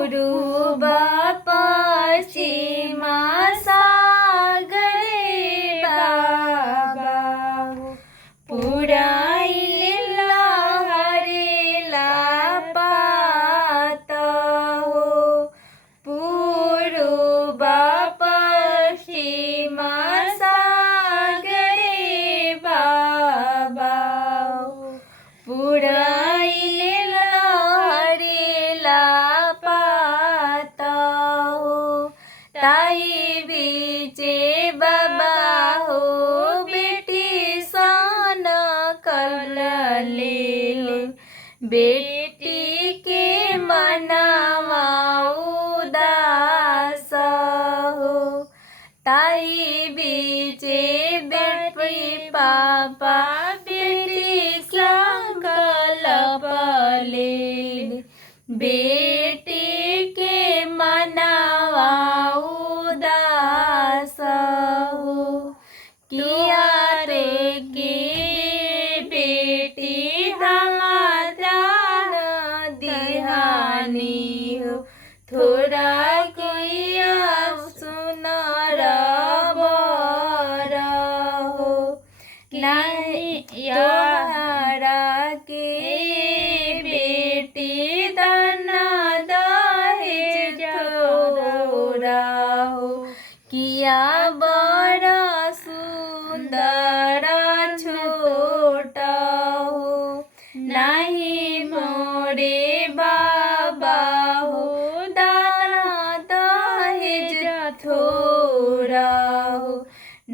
पूर्व पश्चिम सागरे बाबा हो पुराइला हरेला पात हो पूर्व पश्चिम सागरे बाबा हो पुराइला हरेला पात हो ताई बीचे बाबा हो बेटी सन कलले बेटी के मनावा उदास हो ताई बीचे बेटी पापा बेटी संकल्प ले बेटी के मनावा उदास हो किया रे की बेटी हमारा दिहानी हो थोड़ा कोई सुनर बर हो नहीं यारा के बेटी दाना दहेज थोड़ा हो किया बड़ा सुंदर छोटा हो नहीं मोरे बाबा हो दाना दहेज थोड़ा हो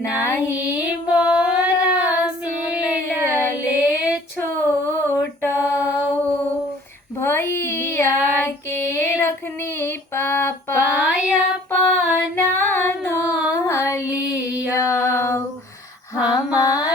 नहीं बड़ा मिलले छोटा हो भैया के रखनी पापा अपना नहलिया हमार